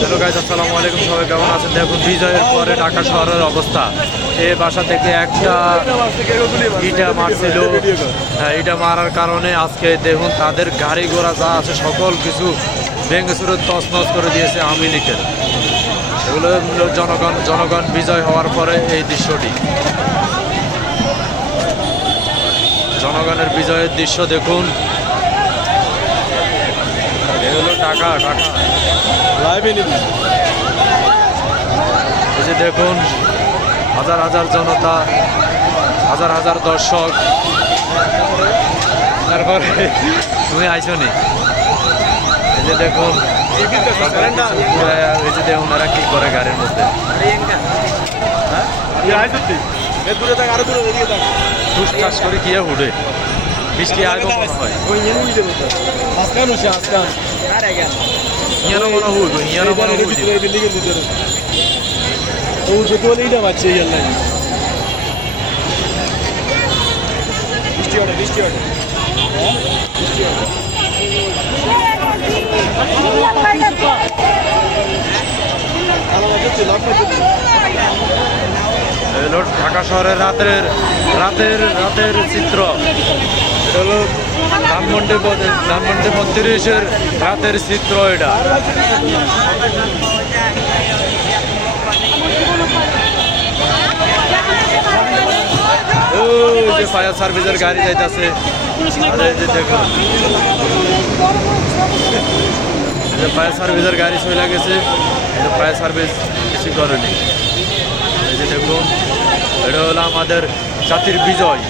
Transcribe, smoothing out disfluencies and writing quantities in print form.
Hello guys, আসসালামু আলাইকুম। সবাই কেমন আছেন? দেখুন বিজয়ের পরে ঢাকা শহরের অবস্থা। এই বাসা থেকে একটা ইটা মারছিল। হ্যাঁ, ইটা মারার কারণে আজকে দেখুন তাদের গাড়ি ঘোড়া যা আছে সকল কিছু ভেঙে চুরে তছনছ করে দিয়েছে আওয়ামী লীগের। এগুলো হলো জনগণ বিজয় হওয়ার পরে এই দৃশ্যটি, জনগণের বিজয়ের দৃশ্য দেখুন। এগুলো ঢাকা লাইভে এই যে দেখুন হাজার হাজার জনতা, হাজার হাজার দর্শক। তারপরে তুমি আইসো নি, এই যে দেখুন এই যে দেখুন ওরা কি করে গাড়ির মধ্যে। ঠুস করে কি উঠে, বৃষ্টি আগে মনে হয় ইয়ানো মনে হুইব, ইয়ানো মনে হুইব। এলো ঢাকা শহরের রাতের চিত্র। এটা হলো ধানমন্ডি 32-এর রাতের চিত্র। এটা ওই যে ফায়ার সার্ভিসের গাড়ি যাইতেছে। দেখুন ফায়ার সার্ভিসের গাড়ি চলে গেছে, ফায়ার সার্ভিস কিছু করেনি। এই যে দেখুন এটা হলো আমাদের জাতির বিজয়।